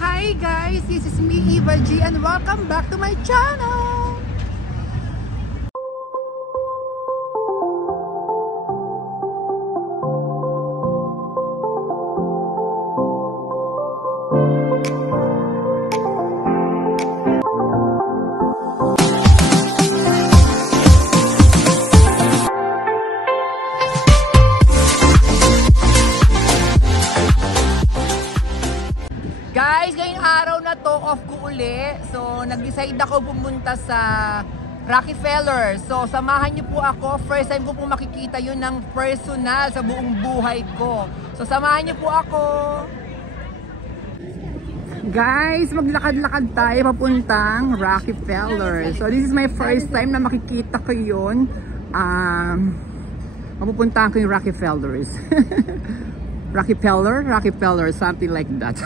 Hi guys, this is me, Eva G, and welcome back to my channel! Guys, ngayong araw na to, off ko uli. So, nag-decide ako pumunta sa Rockefeller. So, samahan niyo po ako. First time ko po makikita yun ng personal sa buong buhay ko. So, samahan niyo po ako. Guys, maglakad-lakad tayo papuntang Rockefeller. So, this is my first time na makikita ko yun. Mapupuntahan ko yung Rockefellers. Rockefeller, something like that.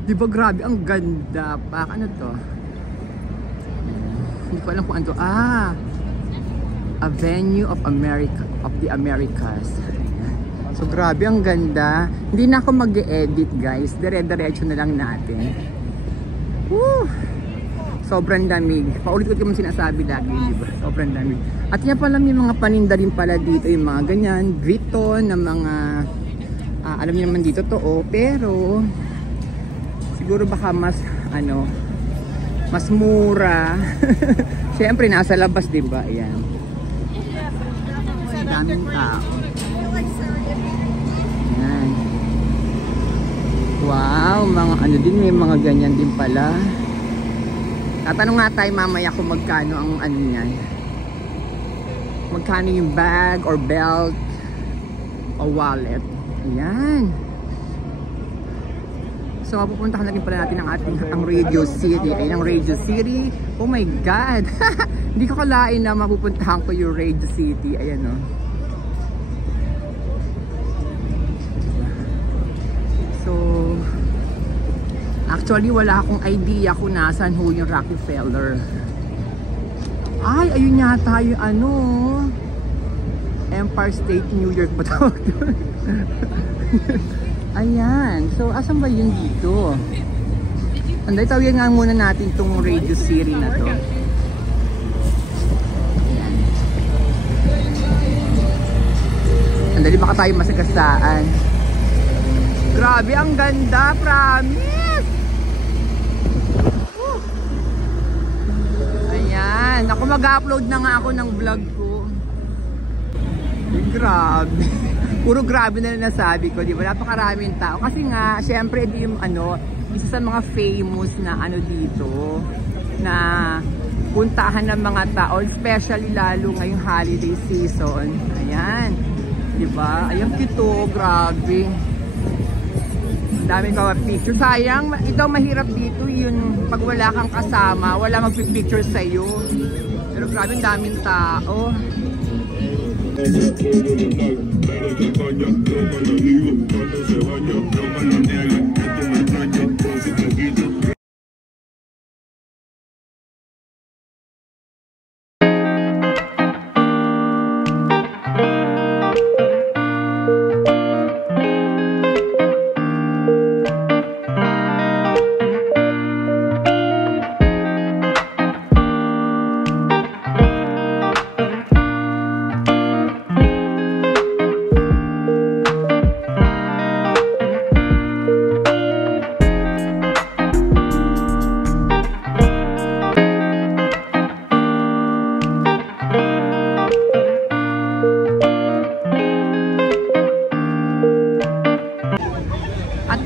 Diba grabe, ang ganda pa. Ano to? Hindi ko alam kung ano to. A venue of the Americas. So grabe, ang ganda. Hindi na ako mag-edit guys. Dire-diretso na lang natin. Woo! Sobrang damig. Paulit-ulit ko yung sinasabi lagi, diba? Sobrang damig. At yan pala may mga paninda rin pala dito. Yung mga ganyan, Vuitton, na mga alam niyo naman dito to, pero siguro baka mas mas mura. Siyempre nasa labas, 'di ba? Ayan. Daming tao. Ayan. Wow, mga ano din, may mga ganyan din pala. Tatanong nga tayo mamaya kung magkano ang ano niyan. Magkano yung bag or belt o wallet. Ayan. So pupuntahan na rin pala natin ang Radio City. Ayan ang Radio City. Oh my God. Hindi ko kalain na mapupuntahan ko yung Radio City. Ayan o. So actually wala akong idea kung nasan ho yung Rockefeller. Ay, ayun yata yung Empire State New York ba tawag doon? Ayan. So, asan ba yun dito? Anday, tawagin nga muna natin itong Radio City na to. Ayan. Anday, baka tayo masagasaan. Grabe, ang ganda. Promise! Ayan. Ako, mag-upload na nga ako ng vlog ko. Grabe. Puro grabe na nasabi ko, di ba? Napakaraming tao. Kasi nga, syempre, di yung isa sa mga famous na dito, na puntahan ng mga tao, especially lalo ngayong holiday season. Ayan. Di ba? Ayan, kito. Grabe. Ang daming mga picture. Sayang, ito mahirap dito yun. Pag wala kang kasama, wala magpipicture sa'yo. Pero grabe, ang daming tao.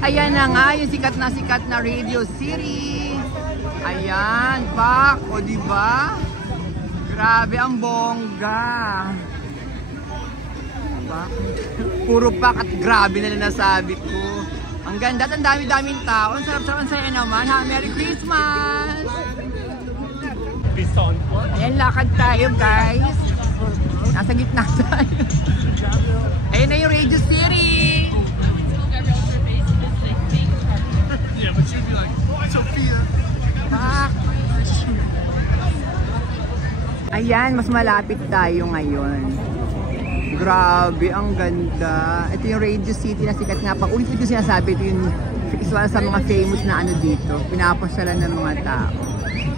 Ayan na nga, yung sikat na Radio City. Ayan, pak, o diba? Grabe, ang bongga. Diba? Puro pak at grabe na nasabi ko. Ang ganda at ang dami-daming tao. Ang sarap-sarap, ang saya naman. Ha? Merry Christmas! Ayan, lakad tayo guys. Nasa gitna tayo. Ayan na yung Radio City. Yeah, but you'd be like, Sophia. Ayan, mas malapit tayo ngayon. Grabe, ang ganda. Ito yung Radio City na sikat nga pa. Ulit ko sinasabi, ito yung isa sa mga famous na ano dito. Pinapasyalan ng mga tao.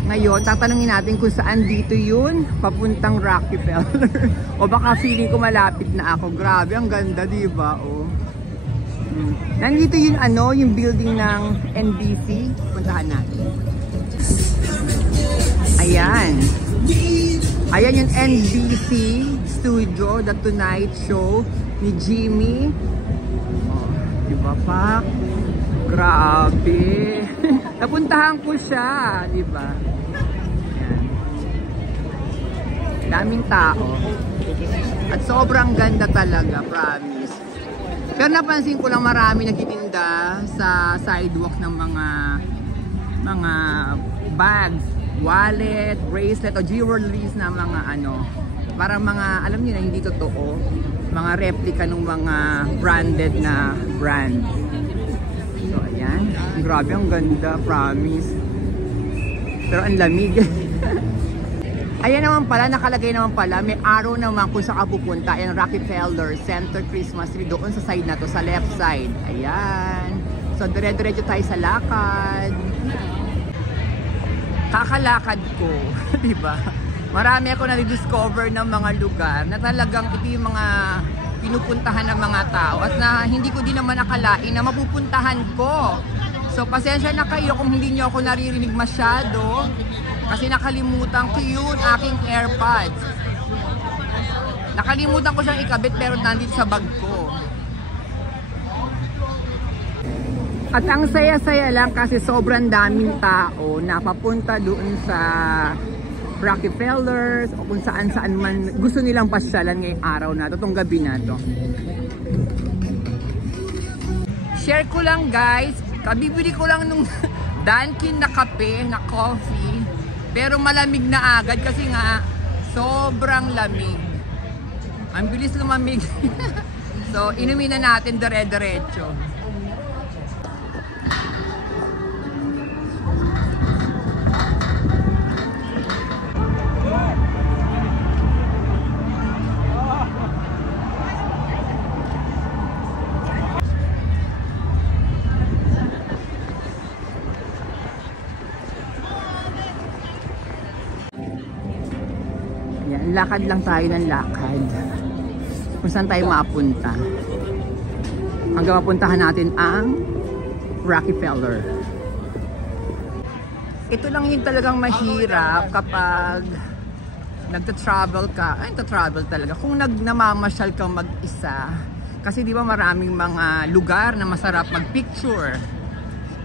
Ngayon, tatanungin natin kung saan dito yun, papuntang Rockefeller. O baka feeling ko malapit na ako. Grabe, ang ganda, diba? O. Nandito yung ano, yung building ng NBC. Puntahan natin. Ayan. Ayan yung NBC studio, The Tonight Show ni Jimmy. Oh, diba pa? Grabe. Napuntahan ko siya, diba? Ayan. Daming tao. At sobrang ganda talaga, promise. Pero napansin ko lang marami nagtitinda sa sidewalk ng mga bags, wallet, bracelet o jewelries na mga ano, parang mga, alam niyo na hindi totoo, mga replica ng mga branded na brand. So ayan, grabe ang ganda, promise. Pero ang lamig. Ayan naman pala, nakalagay naman pala, may arrow naman kung saan ka pupunta. Ayan, Rockefeller Center Christmas tree, doon sa side na to, sa left side. Ayan. So dire-diretso tayo sa lakad. Kakalakad ko, diba? Marami ako na-discover ng mga lugar na talagang ito yung mga pinupuntahan ng mga tao at na hindi ko din naman akalain na mapupuntahan ko. So pasensya na kayo kung hindi nyo ako naririnig masyado kasi nakalimutan ko yun, aking AirPods. Nakalimutan ko siyang ikabit pero nandito sa bag ko. At ang saya-saya lang kasi sobrang daming tao na papunta doon sa Rockefeller o kung saan-saan man gusto nilang pasyalan ngayong araw na ito, itong gabi na ito. Share ko lang guys, kabibili ko lang nung Dunkin na kape, na coffee, pero malamig na agad kasi nga sobrang lamig. Ang bilis lumamig. So inumin na natin dire-diretso. Lakad lang tayo ng lakad kung saan tayo mapunta hanggang mapuntahan natin ang Rockefeller. Ito lang yung talagang mahirap kapag nagta-travel ka, nagta-travel talaga kung namamasyal kang mag-isa kasi di ba maraming mga lugar na masarap mag-picture,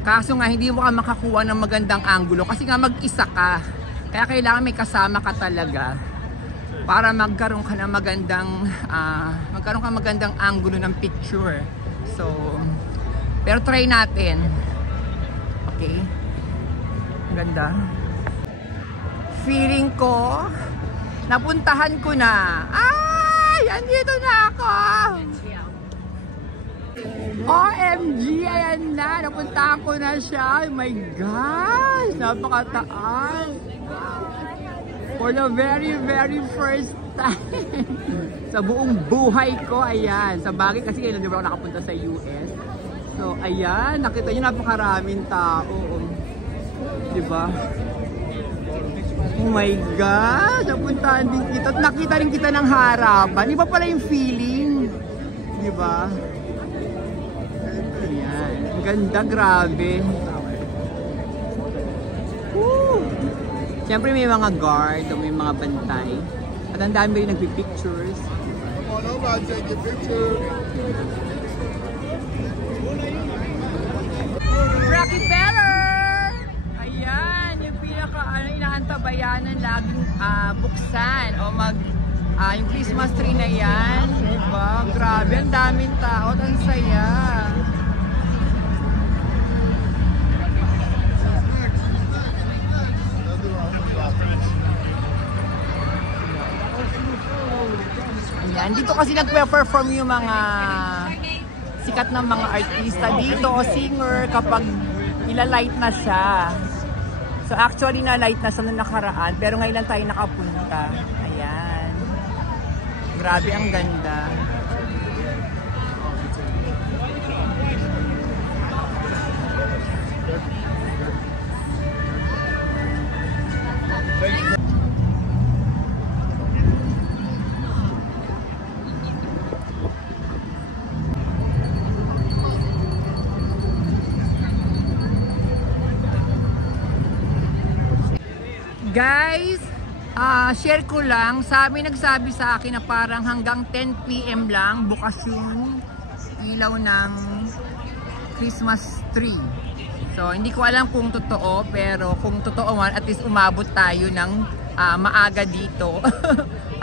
kaso nga hindi mo ka makakuha ng magandang angulo kasi nga mag-isa ka, kaya kailangan may kasama ka talaga para magkaroon ka ng magandang angulo ng picture. So, pero try natin. Okay? Ganda. Feeling ko, napuntahan ko na. Ay! Andito na ako! OMG! Ayan na! Napuntahan ko na siya. Oh my gosh! Napakataas! For the very, very first time sa buong buhay ko, ayan. Sa bagay kasi kailan di ba ako nakapunta sa US. So, ayan. Nakita nyo napakaraming tao. Diba? Oh my God! Napuntahan din kita. At nakita rin kita ng harapan. Iba pala yung feeling. Diba? Ayan. Ang ganda, grabe. Woo! Siyempre may mga guard o may mga bantay. At ang dami rin nagpipictures. Come on over and take a picture. Rockefeller! Ayan, yung pinaka inaantabayanan laging buksan o yung Christmas tree na yan. Diba? Grabe, ang daming tao at ang saya. Ayan, dito kasi nagpe-perform yung mga sikat ng mga artista dito o singer kapag ilalight na siya. So actually na-light na siya noong nakaraan pero ngayon lang tayo nakapunta. Ayan. Grabe ang ganda. Guys, share ko lang. Nagsabi sa akin na parang hanggang 10 PM lang bukas yung ilaw ng Christmas tree. So, hindi ko alam kung totoo, pero kung totoo man, at least umabot tayo ng maaga dito.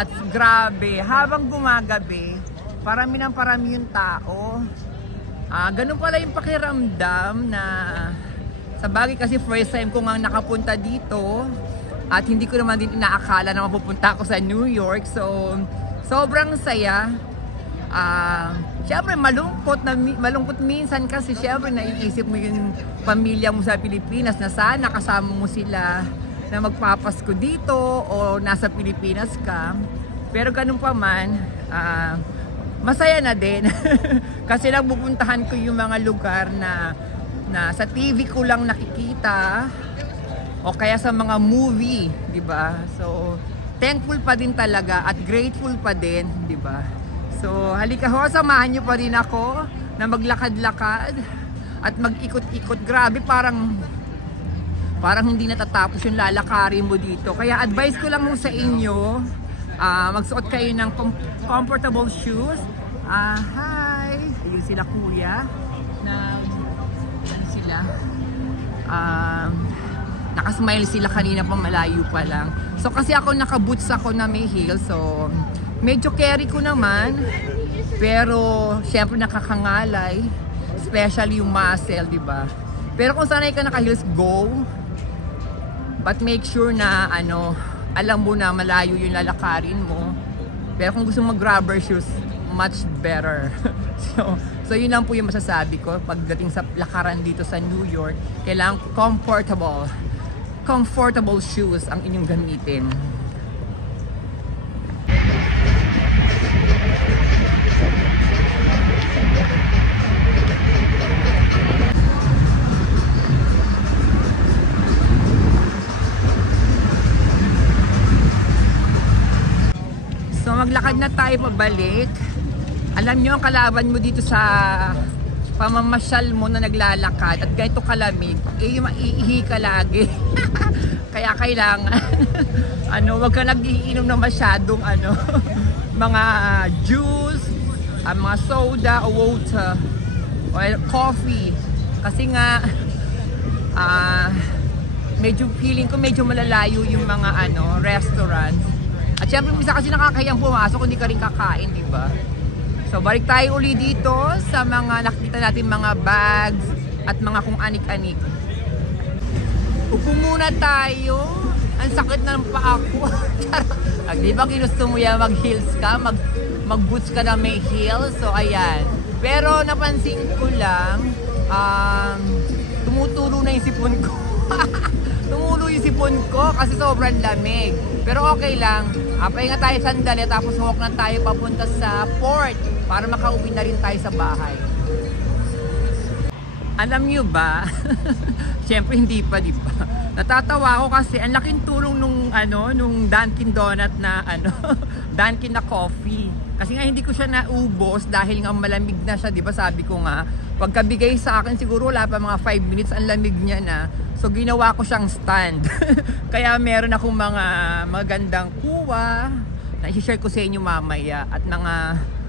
At grabe, habang gumagabi, parami yung tao. Ganun pala yung pakiramdam na sa bagay kasi first time ko nga nakapunta dito at hindi ko naman din inaakala na mapupunta ako sa New York. So, sobrang saya. Siyempre malungkot minsan kasi siyempre naiisip mo yung pamilya mo sa Pilipinas na sana kasama mo sila na magpapasko dito o nasa Pilipinas ka. Pero ganun pa man, masaya na din kasi lang pupuntahan ko yung mga lugar na sa TV ko lang nakikita o kaya sa mga movie, di ba? So thankful pa din talaga at grateful pa din, di ba? So halika ho, samahan niyo pa rin ako na maglakad-lakad at mag-ikot-ikot. Grabe, parang hindi natatapos yung lalakarin mo dito. Kaya advice ko lang ho sa inyo, magsuot kayo ng comfortable shoes. Hi! Ayun sila kuya na sila nakasmile sila kanina pa, malayo pa lang. So kasi ako naka-boots ako na may heels, so medyo carry ko naman, pero syempre nakakangalay, especially yung muscle, di ba? Pero kung sanay ka naka-heels, go, but make sure na alam mo na malayo yung lalakarin mo. Pero kung gusto mag-rubber shoes, much better. So yun lang po yung masasabi ko pagdating sa lakaran dito sa New York. Kailangan comfortable shoes ang inyong gamitin. So maglakad na tayo pabalik. Alam nyo ang kalaban mo dito sa pamamasyal mo na naglalakad at ganito kalamig, yung maiihi ka lagi. Kaya kailangan wag ka nag-iinom na masyadong mga juice, mga soda o water o coffee. Kasi nga medyo feeling ko medyo malalayo yung mga restaurants. At syempre minsan kasi nakakahiyang pumasok kung hindi ka rin kakain, di ba? So balik tayo uli dito sa mga nakita natin mga bags at mga kung anik-anik. Upo muna tayo. Ang sakit na ng paa ko. Di ba ginusto mo yan mag-heels ka? Mag-boots ka na may heels? So ayan. Pero napansin ko lang, tumutulo na yung sipon ko. Tumulo yung sipon ko kasi sobrang lamig. Pero okay lang. Pahinga tayo sandali tapos walk na tayo papunta sa port para makauwi na rin tayo sa bahay. Alam nyo ba? Siyempre hindi pa, di ba? Natatawa ako kasi ang laking tulong nung Dunkin Donut na Dunkin na coffee. Kasi nga hindi ko siya naubos dahil nga malamig na siya, di ba? Sabi ko nga, pagkabigay sa akin siguro wala pa mga 5 minutes ang lamig niya na. So ginawa ko siyang stand. Kaya meron akong mga magandang kuha na i-share ko sa inyo mamaya at mga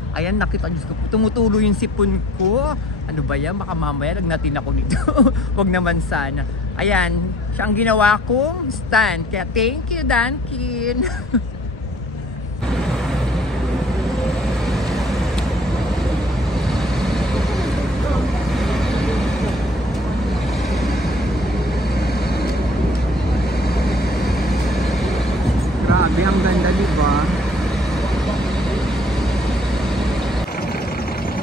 ayan, nakita Diyos ko, tumutulo yung sipon ko. Ano ba yan? Baka mamaya nagnatin ako nito. Wag naman sana. Ayan, siya ang ginawa kong stand. Kaya thank you, Dunkin. Grabe, ang ganda, diba?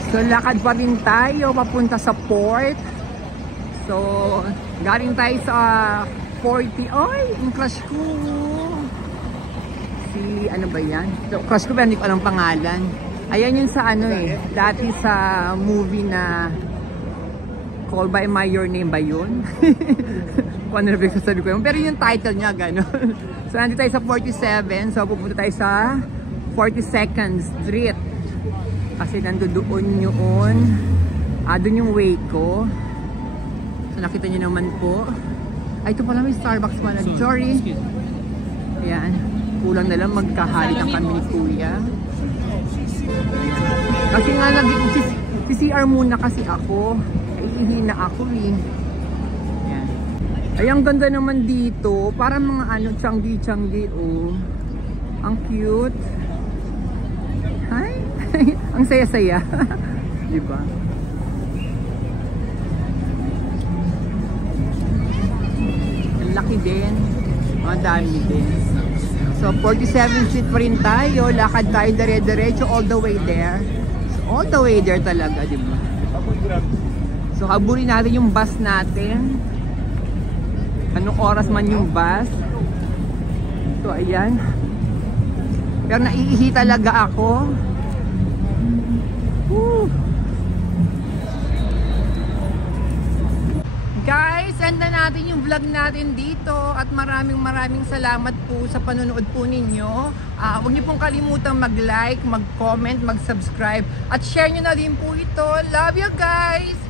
So lakad pa rin tayo papunta sa port. So galing tayo sa 40. Ay, yung crush ko. Si ano ba yan? So, crush ko ba? Hindi ko alam pangalan. Ayan yun sa dati sa movie na Call by My Your Name ba yun? Kung ano na sabi ko yun. Pero yung title niya gano'n. So nandito tayo sa 47. So pupunta tayo sa 42nd Street. Kasi nandoon yun. Doon yung way ko. So nakita nyo naman po. Ay, ito pala may Starbucks pala. Sorry. Ayan. Kulang na lang magkahali ng kami ni Kuya. Kasi nga CR muna kasi ako. Iihi na ako eh. Ayan. Ay, ang ganda naman dito. Para mga ano, changi-changi oh. Ang cute. Hi. Ang saya-saya. Diba? Ang laki din. Mga dami din. So 47th Street pa rin tayo. Lakad tayo dire-diretso all the way there. So, all the way there talaga, diba? So habulin natin yung bus natin. Anong oras man yung bus. So ayan. Pero naiihi talaga ako. Woo! Guys, end na natin yung vlog natin dito at maraming salamat po sa panonood po ninyo. Huwag niyo pong kalimutang mag-like, mag-comment, mag-subscribe at share nyo na din po ito. Love you guys!